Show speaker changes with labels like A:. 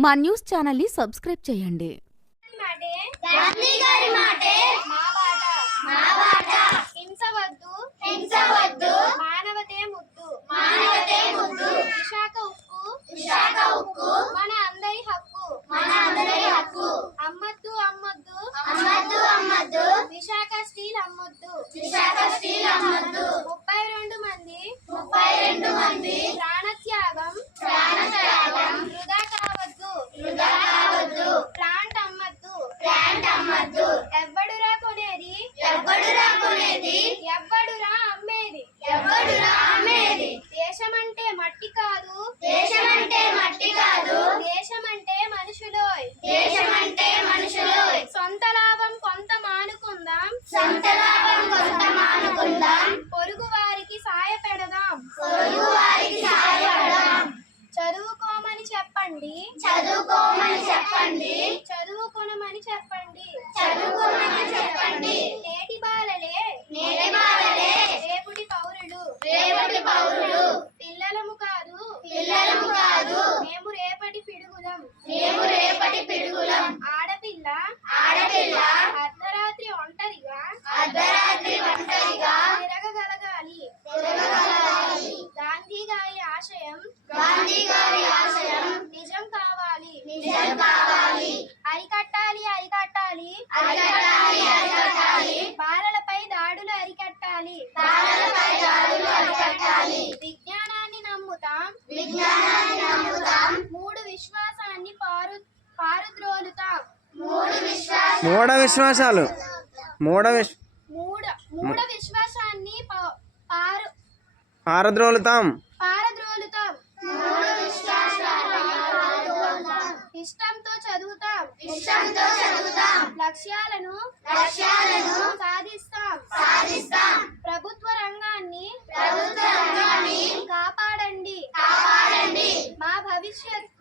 A: మా news channel ని subscribe చేయండి.
B: గాంధీ గారి మాటే మా బాట, మా బాట. హింస వద్దు, హింస వద్దు. మానవతే ముద్దు, మానవతే ముద్దు. విశాఖ ఉక్కు, విశాఖ ఉక్కు. మన అందరి హక్కు, మన అందరి హక్కు. అమ్మద్దు, అమ్మద్దు, అమ్మద్దు, అమ్మద్దు. విశాఖ స్టీల్ అమ్మొద్దు, విశాఖ స్టీల్ అమ్మొద్దు. 32 మంది, 32 మంది ప్రాణత్యాగం, ప్రాణత్యాగం. వృధా కావద్దు, వృధా కావద్దు. Plant అమ్మద్దు, plant అమ్మద్దు. ఎవ్వడురా కొనేది, ఎవ్వడురా కొనేది. ఎవ్వడురా అమ్మేది, ఎవ్వడురా అమ్మేది. దేశమంటే మట్టి కాదు, దేశమంటే మట్టి కాదు. దేశమంటే మనుషులోయ్, దేశమంటే మనుషులోయ్. సొంత లాభం కొంత మానుకుందాం, సొంత లాభం కొంత మానుకుందాం. పొరుగు వారికి సాయపెడదాం, పొరుగు వారికి సాయపెడదాం. చదువుకోమని చెప్పండి, చదువుకోమని చెప్పండి. చదువుకొనమని చెప్పండి, చదువుకోమని చెప్పండి. నేటి బాలలే, నేటి బాలలే రేపుటి పౌరులు, రేపటి పౌరులు. పిల్లలము కాదు, పిల్లలము కాదు. మేము రేపటి పిడుగులం, మేము రేపటి పిడుగులం. ఆడపిల్ల, ఆడపిల్ల అర్ధరాత్రి ఒంటరిగా, అర్ధరాత్రి ఒంటరిగా తిరగగలగాలి, తిరగగలగాలి. గాంధీ గారి ఆశయం, గాంధీ గారి ఆశయం నిజం కావాలి, నిజం కావాలి. అరికట్టాలి, అరికట్టాలి, అరికట్టాలి, అరికట్టాలి. బాలలపై దాడులు అరికట్టాలి, బాలలపై దాడులు అరికట్టాలి. విజ్ఞానాన్ని నమ్ముతాం, విజ్ఞానాన్ని నమ్ముతాం. మూడు విశ్వాసాన్ని పారుద్రోలుతాం, మూడు
C: విశ్వాసాలు మూఢ
B: విశ్వాసాన్ని
C: పారద్రోలుతాం,
B: పారద్రోలుతాం. మూడు విశ్వాసాన్ని పారద్రోలుతాం. ఇష్టంతో చదువుతాం, ఇష్టంతో చదువుతాం. లక్ష్యాలను, లక్ష్యాలను సాధిస్తాం, సాధిస్తాం. ప్రభుత్వ రంగాన్ని, ప్రభుత్వ రంగాన్ని కాపాడండి, కాపాడండి. మా భవిష్యత్